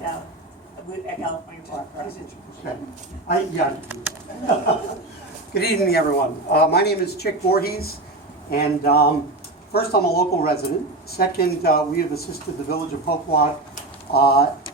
at California Park, right? Okay. Good evening, everyone. My name is Chick Voorhees, and first, I'm a local resident. Second, we have assisted the Village of Poquott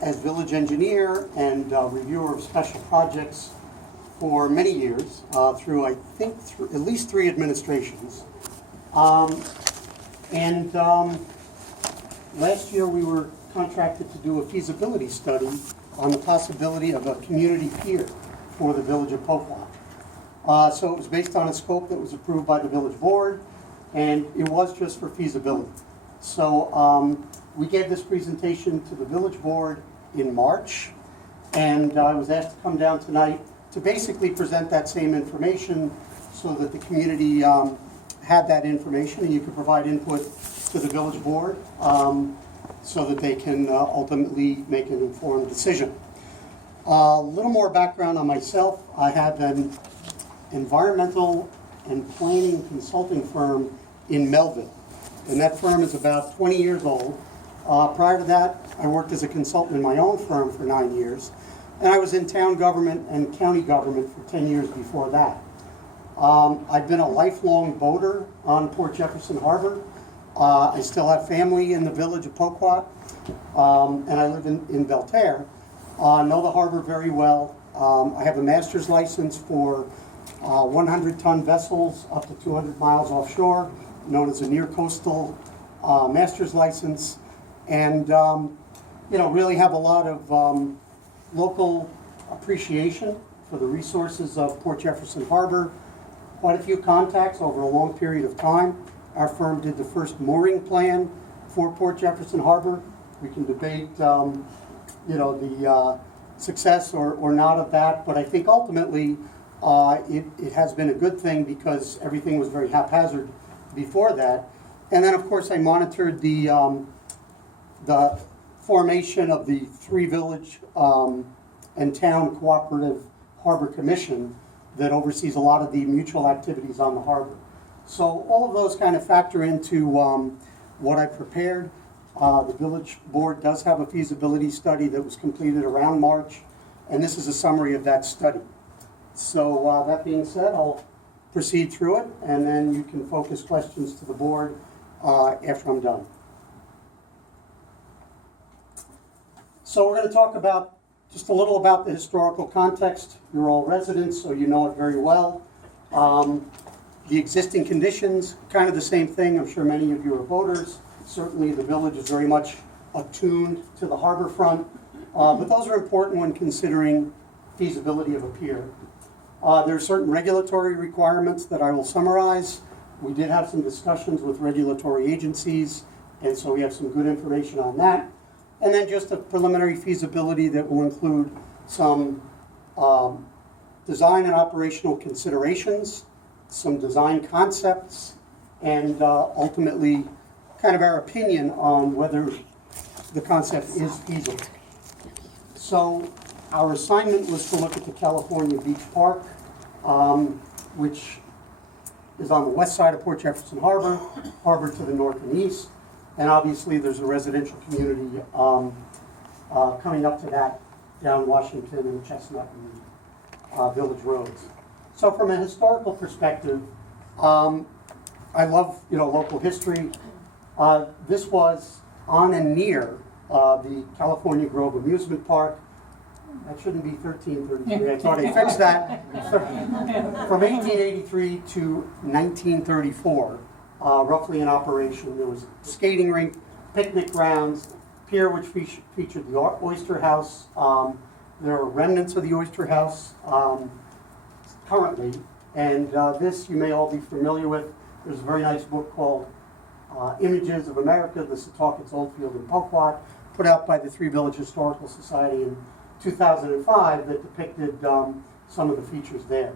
as village engineer and reviewer of special projects for many years, through, I think, at least 3 administrations. Last year, we were contracted to do a feasibility study on the possibility of a community pier for the Village of Poquott. So it was based on a scope that was approved by the village board, and it was just for feasibility. So we gave this presentation to the village board in March, and I was asked to come down tonight to basically present that same information so that the community had that information, and you could provide input to the village board so that they can ultimately make an informed decision. A little more background on myself. I have an environmental and planning consulting firm in Melville, and that firm is about 20 years old. Prior to that, I worked as a consultant in my own firm for 9 years, and I was in town government and county government for 10 years before that. I've been a lifelong boater on Port Jefferson Harbor. I still have family in the village of Poquott, and I live in Belterre. Know the harbor very well. I have a master's license for 100-ton vessels up to 200 miles offshore, known as a near coastal master's license, and really have a lot of local appreciation for the resources of Port Jefferson Harbor. Quite a few contacts over a long period of time. Our firm did the first mooring plan for Port Jefferson Harbor. We can debate, the success or not of that, but I think ultimately it has been a good thing because everything was very haphazard before that. And then, of course, I monitored the formation of the 3 village and town cooperative harbor commission that oversees a lot of the mutual activities on the harbor. So all of those kind of factor into what I prepared. The village board does have a feasibility study that was completed around March, and this is a summary of that study. So that being said, I'll proceed through it, and then you can focus questions to the board after I'm done. So we're going to talk about just a little about the historical context. You're all residents, so you know it very well. The existing conditions, kind of the same thing. I'm sure many of you are boaters. Certainly the village is very much attuned to the harbor front, but those are important when considering feasibility of a pier. There are certain regulatory requirements that I will summarize. We did have some discussions with regulatory agencies, and so we have some good information on that. And then just a preliminary feasibility that will include some design and operational considerations, some design concepts, and ultimately kind of our opinion on whether the concept is feasible. So our assignment was to look at the California Beach Park, which is on the west side of Port Jefferson Harbor, harbor to the north and east, and obviously there's a residential community coming up to that down Washington and Chestnut and Village Roads. So from a historical perspective, I love local history. This was on and near the California Grove Amusement Park. That shouldn't be 1333. I thought I fixed that. From 1883 to 1934, roughly in operation. There was a skating rink, picnic grounds, pier which featured the Oyster House. There are remnants of the Oyster House currently, and this you may all be familiar with. There's a very nice book called Images of America, the Setauket, Oldfield, and Poquott, put out by the Three Village Historical Society in 2005 that depicted some of the features there.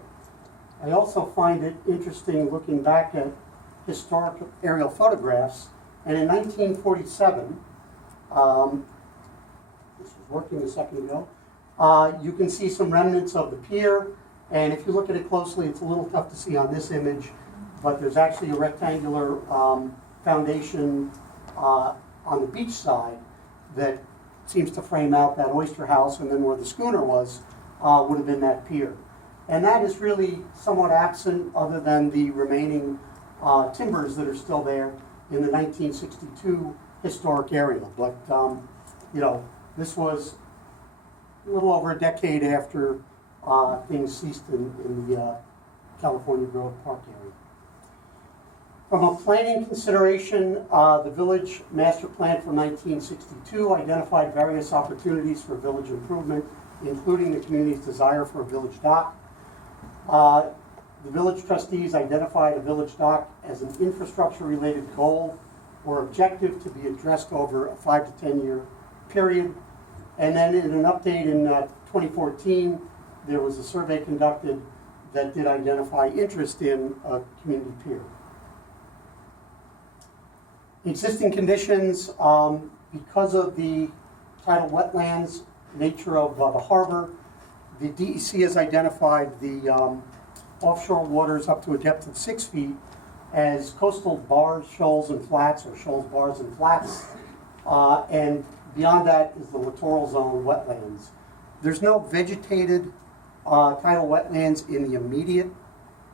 I also find it interesting looking back at historic aerial photographs, and in 1947, this was working a second ago, you can see some remnants of the pier, and if you look at it closely, it's a little tough to see on this image, but there's actually a rectangular foundation on the beach side that seems to frame out that oyster house, and then where the schooner was would have been that pier. And that is really somewhat absent other than the remaining timbers that are still there in the 1962 historic area. But, you know, this was a little over a decade after things ceased in the California Grove Park area. From a planning consideration, the village master plan from 1962 identified various opportunities for village improvement, including the community's desire for a village dock. The village trustees identified a village dock as an infrastructure-related goal or objective to be addressed over a 5 to 10 year period. And then in an update in 2014, there was a survey conducted that did identify interest in a community pier. Existing conditions, because of the tidal wetlands nature of the harbor, the DEC has identified the offshore waters up to a depth of 6 feet as coastal bars, shoals, and flats, or shoals, bars, and flats. And beyond that is the littoral zone wetlands. There's no vegetated tidal wetlands in the immediate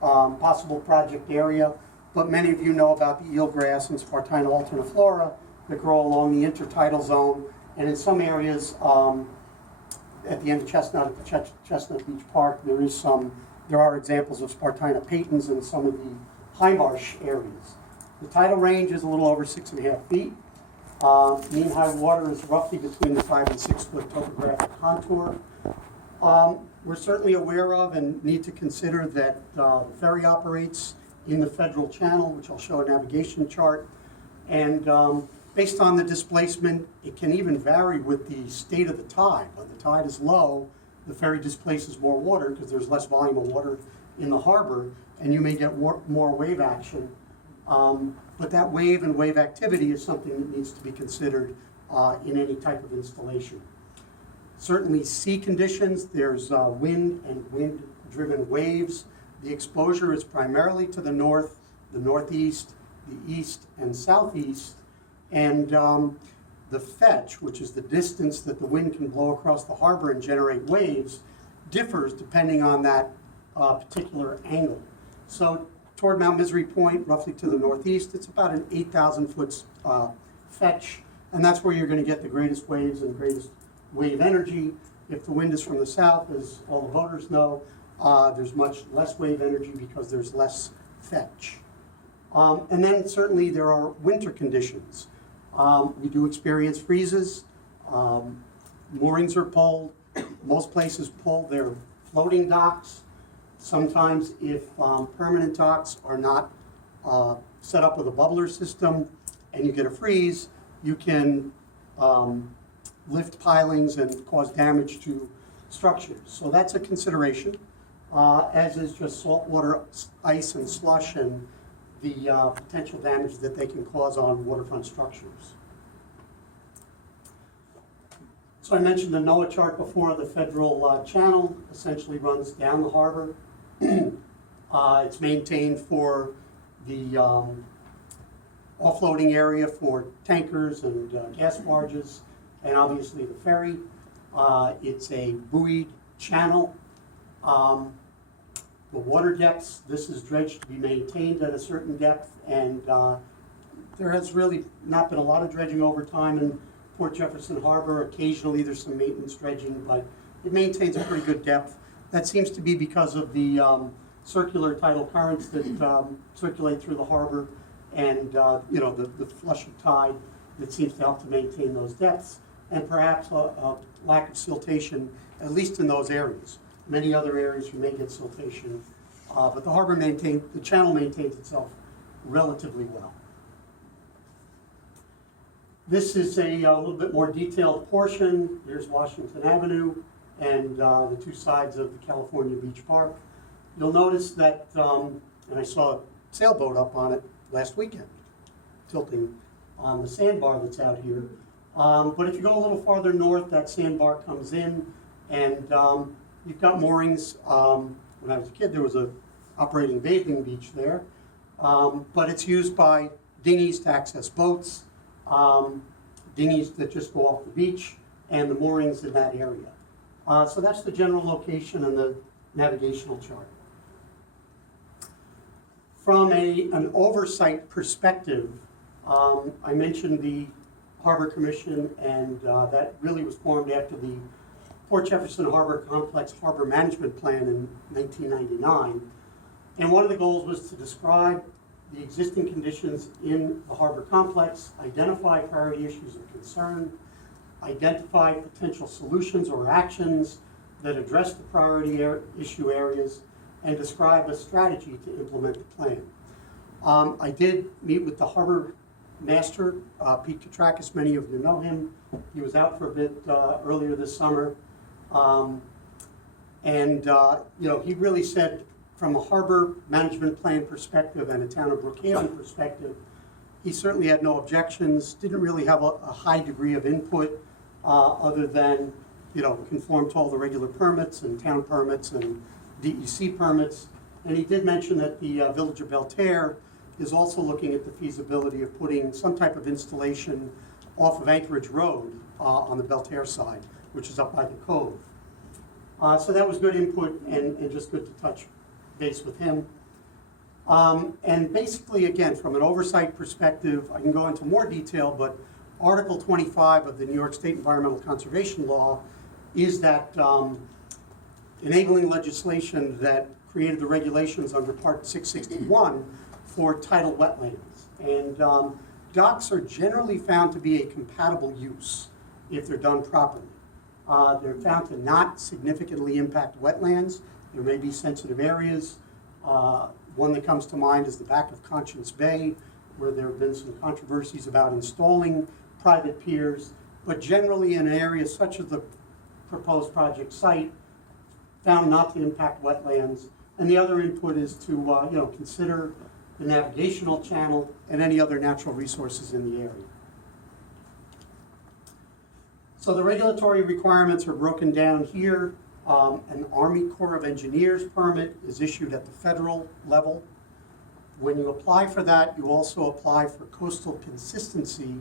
possible project area, but many of you know about the eelgrass and Spartina alterniflora that grow along the intertidal zone, and in some areas at the end of Chestnut, at the Chestnut Beach Park, there are examples of Spartina patens in some of the high marsh areas. The tidal range is a little over 6.5 feet. Mean high water is roughly between the 5 and 6 foot topographic contour. We're certainly aware of and need to consider that the ferry operates in the federal channel, which I'll show a navigation chart. And based on the displacement, it can even vary with the state of the tide. When the tide is low, the ferry displaces more water because there's less volume of water in the harbor, and you may get more wave action. But that wave and wave activity is something that needs to be considered in any type of installation. Certainly sea conditions, there's wind and wind-driven waves. The exposure is primarily to the north, the northeast, the east, and southeast. And the fetch, which is the distance that the wind can blow across the harbor and generate waves, differs depending on that particular angle. So toward Mount Misery Point, roughly to the northeast, it's about an 8,000 foot fetch, and that's where you're going to get the greatest waves and greatest wave energy. If the wind is from the south, as all the voters know, there's much less wave energy because there's less fetch. And then certainly there are winter conditions. We do experience freezes. Moorings are pulled. Most places pull their floating docks. Sometimes if permanent docks are not set up with a bubbler system and you get a freeze, you can lift pilings and cause damage to structures. So that's a consideration, as is just saltwater, ice, and slush, and the potential damage that they can cause on waterfront structures. So I mentioned the NOAA chart before. The federal channel essentially runs down the harbor. It's maintained for the offloading area for tankers and gas barges, and obviously the ferry. It's a buoyed channel. The water depths, this is dredged to be maintained at a certain depth, and there has really not been a lot of dredging over time in Port Jefferson Harbor. Occasionally there's some maintenance dredging, but it maintains a pretty good depth. That seems to be because of the circular tidal currents that circulate through the harbor, and the flush of tide that seems to help to maintain those depths, and perhaps a lack of siltation, at least in those areas. Many other areas you may get siltation, but the channel maintains itself relatively well. This is a little bit more detailed portion. Here's Washington Avenue and the two sides of the California Beach Park. You'll notice that, and I saw a sailboat up on it last weekend, tilting on the sandbar that's out here. But if you go a little farther north, that sandbar comes in, and you've got moorings. When I was a kid, there was a operating bathing beach there, but it's used by dinghies to access boats, dinghies that just go off the beach, and the moorings in that area. So that's the general location and the navigational chart. From an oversight perspective, I mentioned the Harbor Commission, and that really was formed after the Port Jefferson Harbor Complex Harbor Management Plan in 1999. And one of the goals was to describe the existing conditions in the harbor complex, identify priority issues of concern, identify potential solutions or actions that address the priority issue areas, and describe a strategy to implement the plan. I did meet with the harbor master, Pete Katrakis. Many of you know him. He was out for a bit earlier this summer. He really said, from a harbor management plan perspective and a town of Brookhaven perspective, he certainly had no objections, didn't really have a high degree of input other than, conform to all the regular permits and town permits and DEC permits. And he did mention that the Village of Belterre is also looking at the feasibility of putting some type of installation off of Anchorage Road on the Belterre side, which is up by the Cove. So that was good input and just good to touch base with him. And basically, again, from an oversight perspective, I can go into more detail, but Article 25 of the New York State Environmental Conservation Law is that enabling legislation that created the regulations under Part 661 for tidal wetlands. And docks are generally found to be a compatible use if they're done properly. They're found to not significantly impact wetlands. There may be sensitive areas. One that comes to mind is the back of Conscience Bay, where there have been some controversies about installing private piers, but generally in an area such as the proposed project site, found not to impact wetlands. And the other input is to consider the navigational channel and any other natural resources in the area. So the regulatory requirements are broken down here. An Army Corps of Engineers permit is issued at the federal level. When you apply for that, you also apply for coastal consistency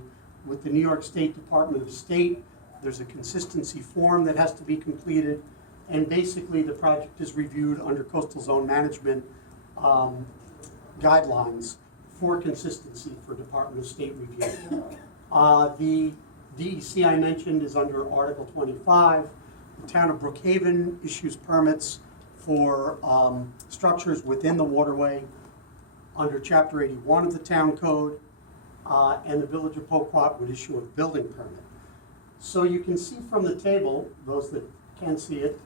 with the New York State Department of State. There's a consistency form that has to be completed, and basically the project is reviewed under coastal zone management guidelines for consistency for Department of State review. The DEC I mentioned is under Article 25. The town of Brookhaven issues permits for structures within the waterway under Chapter 81 of the town code, and the Village of Poquott would issue a building permit. So you can see from the table, those that can see it,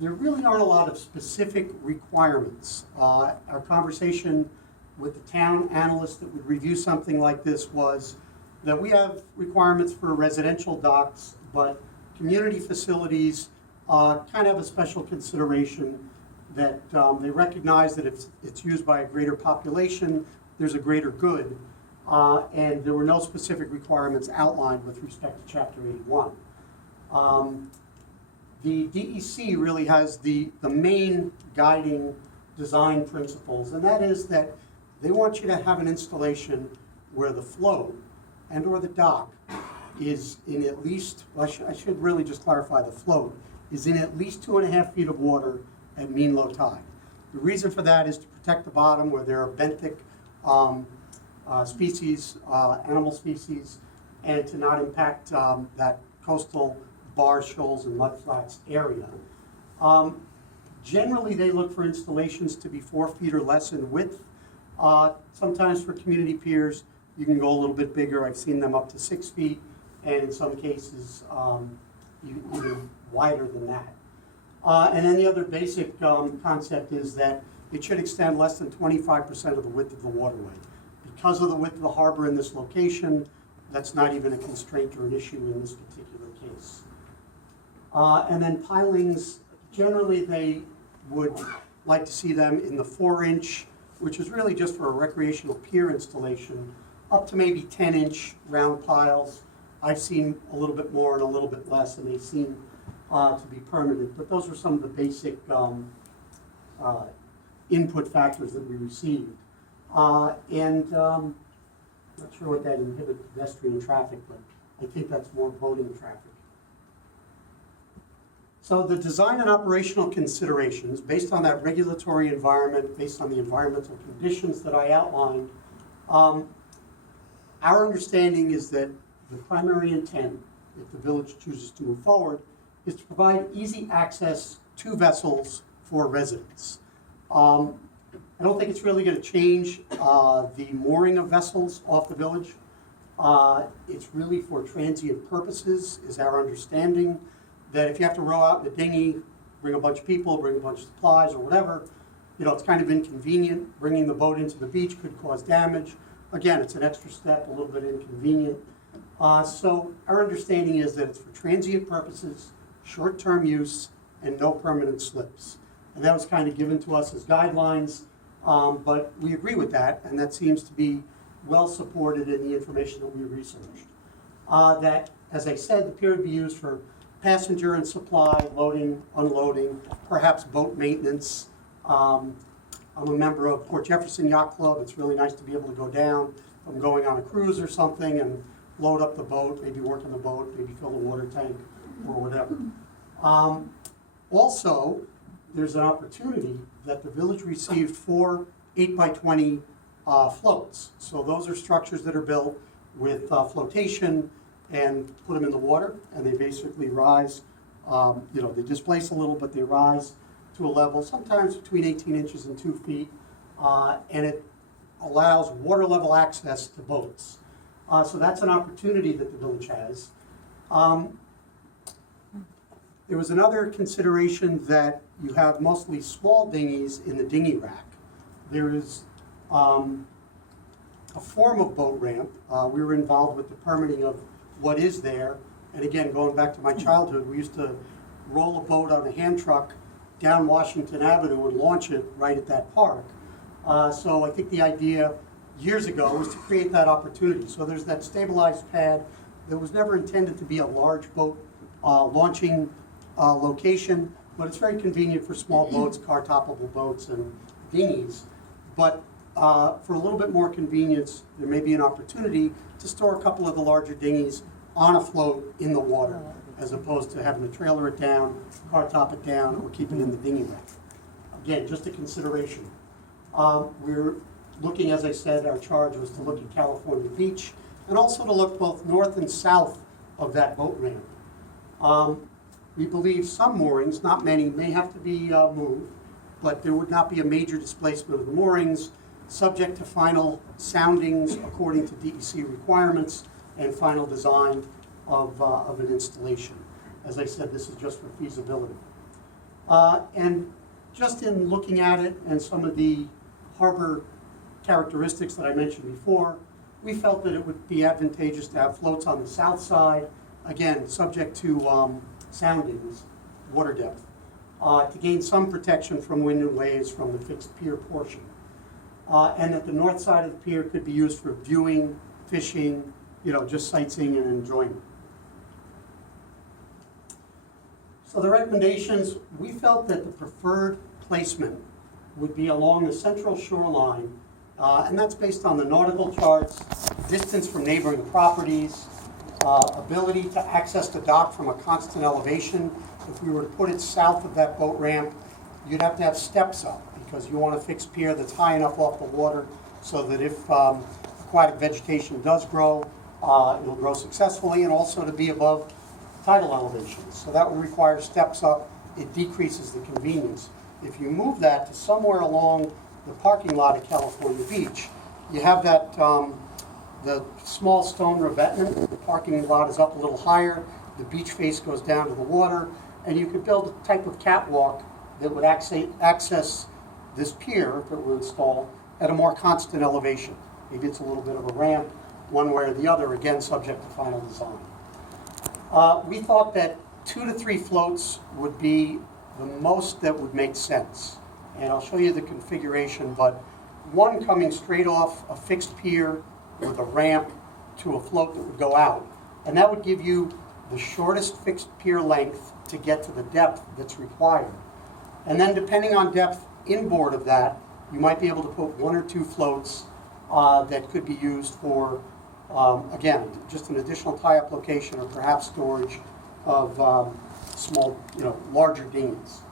there really aren't a lot of specific requirements. Our conversation with the town analyst that would review something like this was that we have requirements for residential docks, but community facilities kind of have a special consideration that they recognize that if it's used by a greater population, there's a greater good. And there were no specific requirements outlined with respect to Chapter 81. The DEC really has the main guiding design principles, and that is that they want you to have an installation where the float and or the dock is in at least, well, I should really just clarify the float, is in at least 2.5 feet of water at mean low tide. The reason for that is to protect the bottom where there are benthic species, animal species, and to not impact that coastal bars, shoals, and mudflats area. Generally, they look for installations to be 4 feet or less in width. Sometimes for community piers, you can go a little bit bigger. I've seen them up to 6 feet, and in some cases, even wider than that. And then the other basic concept is that it should extend less than 25% of the width of the waterway. Because of the width of the harbor in this location, that's not even a constraint or an issue in this particular case. And then pilings, generally they would like to see them in the 4-inch, which is really just for a recreational pier installation, up to maybe 10-inch round piles. I've seen a little bit more and a little bit less, and they seem to be permanent. But those are some of the basic input factors that we received. And I'm not sure what that inhibits pedestrian traffic, but I think that's more boating traffic So the design and operational considerations, based on that regulatory environment, based on the environmental conditions that I outlined, our understanding is that the primary intent, if the village chooses to move forward, is to provide easy access to vessels for residents. I don't think it's really going to change the mooring of vessels off the village. It's really for transient purposes, is our understanding, that if you have to row out in a dinghy, bring a bunch of people, bring a bunch of supplies or whatever, it's kind of inconvenient. Bringing the boat into the beach could cause damage. Again, it's an extra step, a little bit inconvenient. So our understanding is that it's for transient purposes, short-term use, and no permanent slips. And that was kind of given to us as guidelines, but we agree with that, and that seems to be well supported in the information that we researched. That, as I said, the pier would be used for passenger and supply, loading, unloading, perhaps boat maintenance. I'm a member of Port Jefferson Yacht Club. It's really nice to be able to go down if I'm going on a cruise or something and load up the boat, maybe work on the boat, maybe fill the water tank or whatever. Also, there's an opportunity that the village received 4 8x20 floats. So those are structures that are built with flotation and put them in the water, and they basically rise. They displace a little, but they rise to a level sometimes between 18 inches and 2 feet, and it allows water level access to boats. So that's an opportunity that the village has. There was another consideration that you have mostly small dinghies in the dinghy rack. There is a form of boat ramp. We were involved with the permitting of what is there. And again, going back to my childhood, we used to roll a boat on a hand truck down Washington Avenue and launch it right at that park. So I think the idea years ago was to create that opportunity. So there's that stabilized pad that was never intended to be a large boat launching location, but it's very convenient for small boats, car-toppable boats, and dinghies. But for a little bit more convenience, there may be an opportunity to store a couple of the larger dinghies on a float in the water, as opposed to having to trailer it down, car top it down, or keep it in the dinghy rack. Again, just a consideration. We're looking, as I said, our charge was to look at California Beach, and also to look both north and south of that boat ramp. We believe some moorings, not many, may have to be moved, but there would not be a major displacement of the moorings, subject to final soundings according to DEC requirements and final design of an installation. As I said, this is just for feasibility. And just in looking at it and some of the harbor characteristics that I mentioned before, we felt that it would be advantageous to have floats on the south side, again, subject to soundings, water depth, to gain some protection from wind and waves from the fixed pier portion. And that the north side of the pier could be used for viewing, fishing, just sightseeing and enjoyment. So the recommendations, we felt that the preferred placement would be along the central shoreline, and that's based on the nautical charts, distance from neighboring properties, ability to access the dock from a constant elevation. If we were to put it south of that boat ramp, you'd have to have steps up, because you want a fixed pier that's high enough off the water so that if aquatic vegetation does grow, it'll grow successfully, and also to be above tidal elevations. So that would require steps up. It decreases the convenience. If you move that to somewhere along the parking lot at California Beach, you have that the small stone revetment. The parking lot is up a little higher. The beach face goes down to the water, and you could build a type of catwalk that would access this pier, if it were installed, at a more constant elevation. Maybe it's a little bit of a ramp, one way or the other, again, subject to final design. We thought that 2 to 3 floats would be the most that would make sense. And I'll show you the configuration, but one coming straight off a fixed pier with a ramp to a float that would go out. And that would give you the shortest fixed pier length to get to the depth that's required. And then depending on depth inboard of that, you might be able to put 1 or 2 floats that could be used for, again, just an additional tie-up location or perhaps storage of small, larger gains.